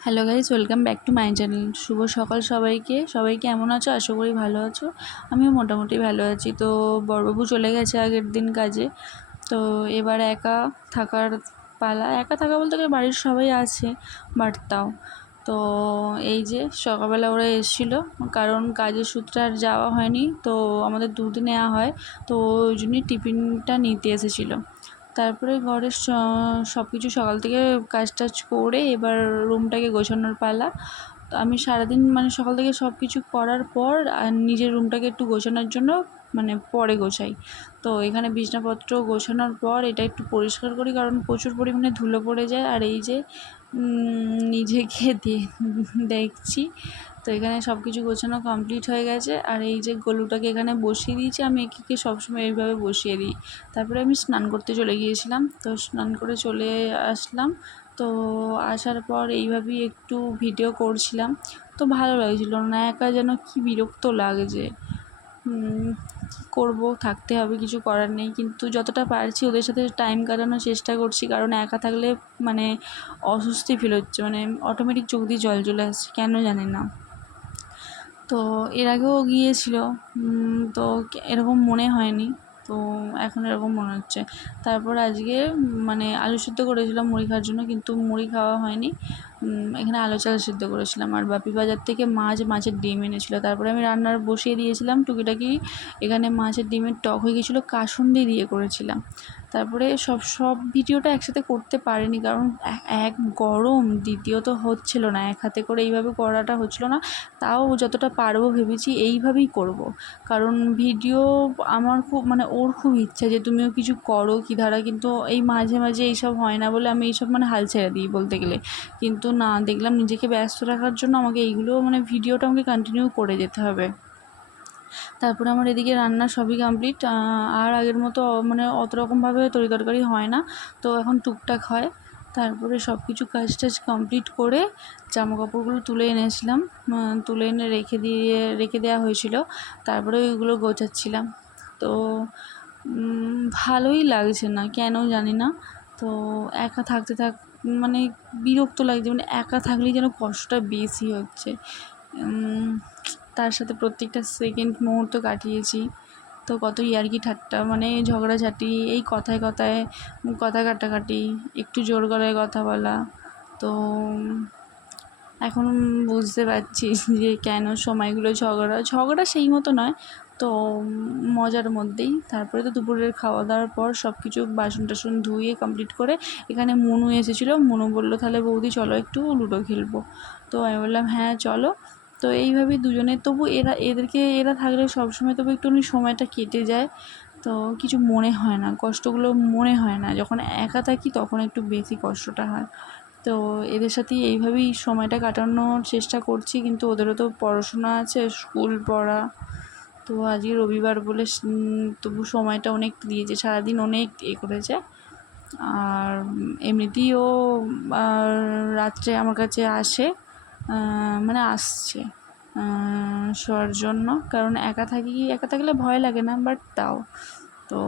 Hello guys welcome back to my channel শুভ সকাল সবাইকে। সবাই কেমন আছো? আশা করি ভালো আছো। আমিও মোটামুটি ভালো আছি। তো বড়বাবু চলে গেছে আগের দিন কাজে। তো এবার একা থাকার পালা। একা থাকা বলতে গেলে বাড়ির সবাই আছে বাট তাও তো এই যে সকালবেলা ওরা এসেছিল। কারণ কাজের সূত্রে আর যাওয়া হয়নি। তো আমাদের দুধ নেওয়া হয়। তো ওই জন্যই টিফিনটা নিতে এসেছিল। তারপরে ঘরের সব কিছু সকাল থেকে কাজ টাজ করে এবার রুমটাকে গোছানোর পালা। তো আমি সারাদিন মানে সকাল থেকে সব কিছু করার পর আর নিজের রুমটাকে একটু গোছানোর জন্য মানে পরে গোছাই। তো এখানে বিছনাপত্র গোছানোর পর এটা একটু পরিষ্কার করি কারণ প্রচুর পরিমাণে ধুলো পড়ে যায়। আর এই যে নিজেকে দেখছি তো এখানে সব কিছু গোছানো কমপ্লিট হয়ে গেছে। আর এই যে গলুটাকে এখানে বসিয়ে দিয়েছি, আমি একে সবসময় এইভাবে বসিয়ে দিই। তারপরে আমি স্নান করতে চলে গিয়েছিলাম। তো স্নান করে চলে আসলাম। তো আসার পর এইভাবেই একটু ভিডিও করছিলাম। তো ভালো লাগছিল না, একা যেন কি বিরক্ত লাগছে কী করব, থাকতে হবে, কিছু করার নেই। কিন্তু যতটা পারছি ওদের সাথে টাইম কাটানোর চেষ্টা করছি, কারণ একা থাকলে মানে অস্বস্তি ফিল হচ্ছে মানে অটোমেটিক চোখ দিয়ে জল চলে আসছে, কেন জানি না। তো এর আগেও গিয়েছিল তো এরকম মনে হয়নি, তো এখন এরকম মনে হচ্ছে। তারপর আজকে মানে আলু সিদ্ধ করেছিলাম মুড়ি খাওয়ার জন্য, কিন্তু মুড়ি খাওয়া হয়নি। এখানে আলু চাল সিদ্ধ করেছিলাম। আর বাপি বাজার থেকে মাছ, মাছের ডিম এনেছিলো। তারপরে আমি রান্নার বসিয়ে দিয়েছিলাম। টুকিটাকি এখানে মাছের ডিমের টক হয়ে গেছিল কাসুন্দি দিয়ে করেছিলাম। তারপরে সব সব ভিডিওটা একসাথে করতে পারিনি কারণ এক গরম, দ্বিতীয়ত হচ্ছিল না। এক হাতে করে এইভাবে করাটা হচ্ছিল না। তাও যতটা পারব ভেবেছি এইভাবেই করব। কারণ ভিডিও আমার খুব মানে ওর খুব ইচ্ছা যে তুমিও কিছু করো, কী ধারা। কিন্তু এই মাঝে মাঝে এইসব হয় না বলে আমি এইসব মানে হাল ছেড়ে দিই বলতে গেলে। কিন্তু না, দেখলাম নিজেকে ব্যস্ত রাখার জন্য আমাকে এইগুলো মানে ভিডিওটা আমাকে কন্টিনিউ করে যেতে হবে। তারপরে আমার এদিকে রান্না সবই কমপ্লিট আর আগের মতো মানে অত রকমভাবে তরি তরকারি হয় না, তো এখন টুকটাক হয়। তারপরে সব কিছু কাজ টাজ কমপ্লিট করে জামা কাপড়গুলো তুলে এনেছিলাম তুলে এনে রেখে দিয়ে, রেখে দেওয়া হয়েছিল। তারপরে ওইগুলো গোছাচ্ছিলাম। তো ভালোই লাগছে না, কেন জানি না। তো একা থাকতে থাক মানে বিরক্ত লাগছে মানে একা থাকলেই যেন কষ্টটা বেশি হচ্ছে। তার সাথে প্রত্যেকটা সেকেন্ড মুহূর্ত কাটিয়েছি। তো কত ইয়ার্কি ঠাট্টা মানে ঝগড়াঝাটি, এই কথায় কথায় কথা কাটাকাটি, একটু জোর গলায় কথা বলা। তো এখন বুঝতে পারছি যে কেন সময়গুলো ঝগড়া ঝগড়া সেই মতো নয়। তো মজার মধ্যেই। তারপরে তো দুপুরের খাওয়া দাওয়ার পর সব কিছু বাসন টাসন ধুয়ে কমপ্লিট করে এখানে মনু এসেছিল। মনু বলল, তাহলে বৌদি, চলো একটু লুডো খেলব। তো আমি বললাম হ্যাঁ চলো। তো এইভাবেই দুজনে, তবু এরা, এদেরকে, এরা থাকলে সবসময় তবু একটু সময়টা কেটে যায়। তো কিছু মনে হয় না, কষ্টগুলো মনে হয় না। যখন একা থাকি, তখন একটু বেশি কষ্টটা হয়। তো এদের সাথেই এইভাবেই সময়টা কাটানোর চেষ্টা করছি, কিন্তু ওদেরও তো পড়াশোনা আছে, স্কুল পড়া। তো আজকে রবিবার বলে তবু সময়টা অনেক দিয়েছে, সারাদিন অনেক এ করেছে। আর এমনিতেই ও রাত্রে আমার কাছে আসে মানে আসছে শোয়ার জন্য। কারণ একা থাকি, একা থাকলে ভয় লাগে না বাট তাও। তো